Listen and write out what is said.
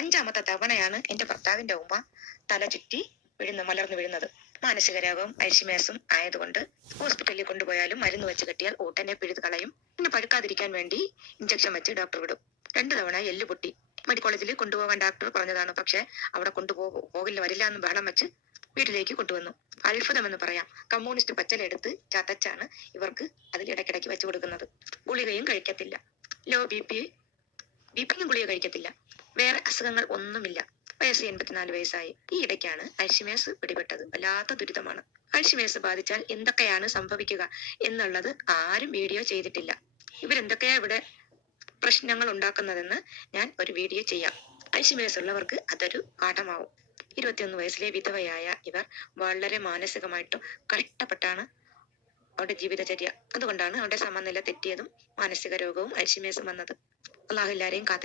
5ാമത്തെ തവണയാണ് എന്റെ ഭർത്താവിന്റെ ഉമ്മ തല ചുറ്റി മലർന്നു വീഴുന്നത്. മാനസിക രോഗവും അൽഷിമേഴ്സും ആയതുകൊണ്ട് ഹോസ്പിറ്റലിൽ കൊണ്ടുപോയാലും മരുന്ന് വെച്ച് കെട്ടിയാൽ ഉടനെ പിഴുത് കളയും. പിന്നെ പഴുക്കാതിരിക്കാൻ വേണ്ടി ഇഞ്ചക്ഷൻ വെച്ച് ഡോക്ടർ വിടും. 2 തവണ എല്ല് പൊട്ടി. മെഡിക്കൽ കോളേജിൽ കൊണ്ടുപോകാൻ ഡോക്ടർ പറഞ്ഞതാണ്. പക്ഷെ അവിടെ വരില്ല എന്ന് ബഹളം വെച്ച് വീട്ടിലേക്ക് കൊണ്ടുവന്നു. അത്ഭുതമെന്ന് പറയാം. കമ്മ്യൂണിസ്റ്റ് പച്ചലെടുത്ത് ചതച്ചാണ് ഇവർക്ക് അതിൽ ഇടയ്ക്കിടയ്ക്ക് വെച്ചു കൊടുക്കുന്നത്. ഗുളികയും കഴിക്കത്തില്ല. ലോ ബിപിയും ഗുളിക കഴിക്കത്തില്ല. വേറെ അസുഖങ്ങൾ ഒന്നുമില്ല. വയസ്സ് 84 വയസ്സായി. ഈ ഇടയ്ക്കാണ് അൽഷിമേഴ്സ് പിടിപെട്ടത്. വല്ലാത്ത ദുരിതമാണ്. അൽഷിമേഴ്സ് ബാധിച്ചാൽ എന്തൊക്കെയാണ് സംഭവിക്കുക എന്നുള്ളത് ആരും വീഡിയോ ചെയ്തിട്ടില്ല. ഇവരെന്തൊക്കെയാ ഇവിടെ പ്രശ്നങ്ങൾ ഉണ്ടാക്കുന്നതെന്ന് ഞാൻ ഒരു വീഡിയോ ചെയ്യാം. അൽഷിമേഴ്സ് ഉള്ളവർക്ക് അതൊരു പാഠമാവും. 21 വയസ്സിലെ വിധവയായ ഇവർ വളരെ മാനസികമായിട്ടും കഷ്ടപ്പെട്ടാണ് അവരുടെ ജീവിതചര്യ. അതുകൊണ്ടാണ് അവരുടെ സമനില തെറ്റിയതും മാനസിക രോഗവും അൽഷിമേഴ്സും വന്നത്. അള്ളാഹു എല്ലാരെയും കാത്ത്